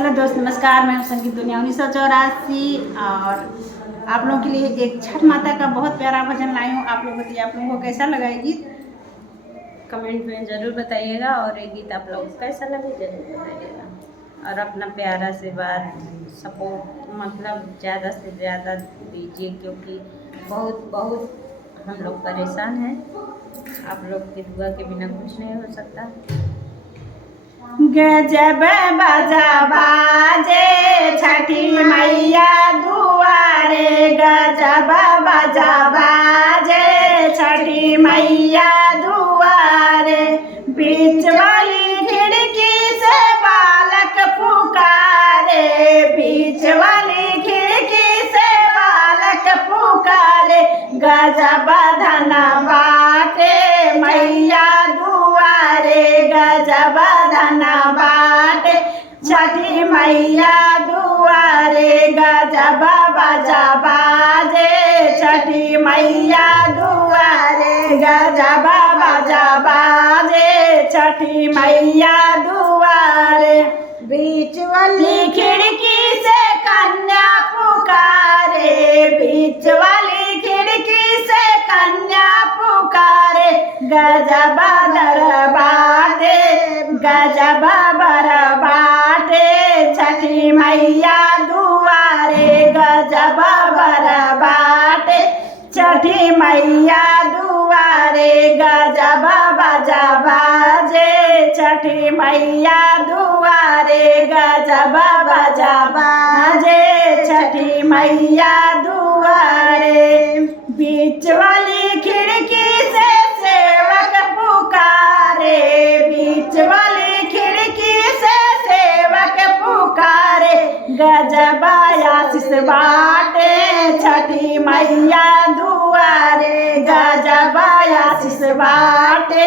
Hello दोस्त, नमस्कार। मैं हूं संगीत दुनिया 1984 और आप लोगों के लिए एक छठ माता का बहुत प्यारा भजन लाई हूँ। आप लोगों को कैसा लगा ये गीत कमेंट में ज़रूर बताइएगा और ये गीत आप लोग कैसा लगे ज़रूर बताइएगा और अपना प्यारा आशीर्वाद सपोर्ट मतलब ज़्यादा से ज़्यादा दीजिए, क्योंकि बहुत हम लोग परेशान हैं। आप लोग की दुआ के बिना कुछ नहीं हो सकता। गजब बाजा बाजे छठी मैया दुआरे, गजब बाजा बाजे छठी मैया दुआरे। बीच वाली खिड़की से बालक पुकारे, बीच वाली खिड़की से बालक पुकारे। गजब धन बाटे मैया दुआरे, गजब धन बाटे छठी मैया दुआरे। गजब बाजा बाजे छठी मैया दुआरे, गजब बाजा बाजे छठी मैया दुआरे। बीच वाली खिड़की से कन्या पुकारे, बीच वाली खिड़की से कन्या पुकारे। गजब दरबारे, गजब बरबाटे छठी मैया दुआरे, गजब बरबाटे छठी मैया दुआरे। गजब बाजा बाजे छठी मैया दुआरे, गजब बाजा बाजे छठी मैया दुआरे। बीच वाली खिड़की से सेवक पुकारे, बीच वाली खिड़की से सेवक पुकारे। गजब आशीष बाटे छठी मैया दुआरे, गजब आशीष बाटे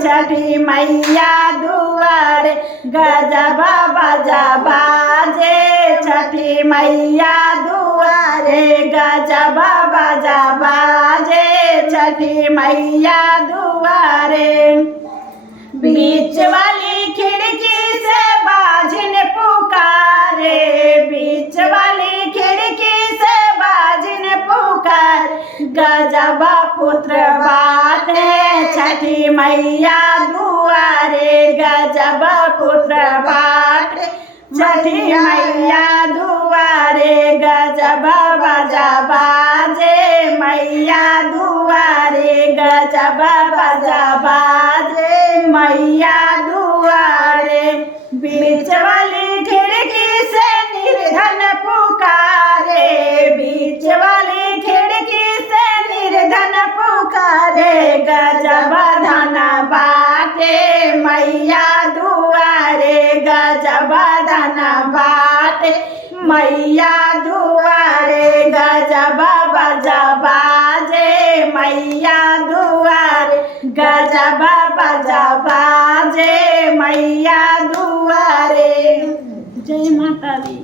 छठी मैया दुआरे। गजब बाजा बाजे छठी मैया दुआरे, गजब बाजा बाजे छठी मैया दुआरे। बीच वाली खिड़की से बाझिन पुकारे, बीच वाली खिड़की से बाझिन पुकार। गजब पुत्र बाटे छठी मैया दुआरे, गजब पुत्र बाटे छठी मैया दुआरे। गजब बाजा बाजे मैया दुआरे, गजब बाजा बाजे मैया दुआरे। बीच वाली खिड़की से निर्धन पुकारे, बीच वाली खिड़की से निर्धन पुकारे। गजब धन बाटे मैया दुआरे, गजब धन बाटे मैया दुआरे। गजब बाजा बाजे मैया दुआरे, गजब बाजा बाजे मैया दुआरे। जय माता दी।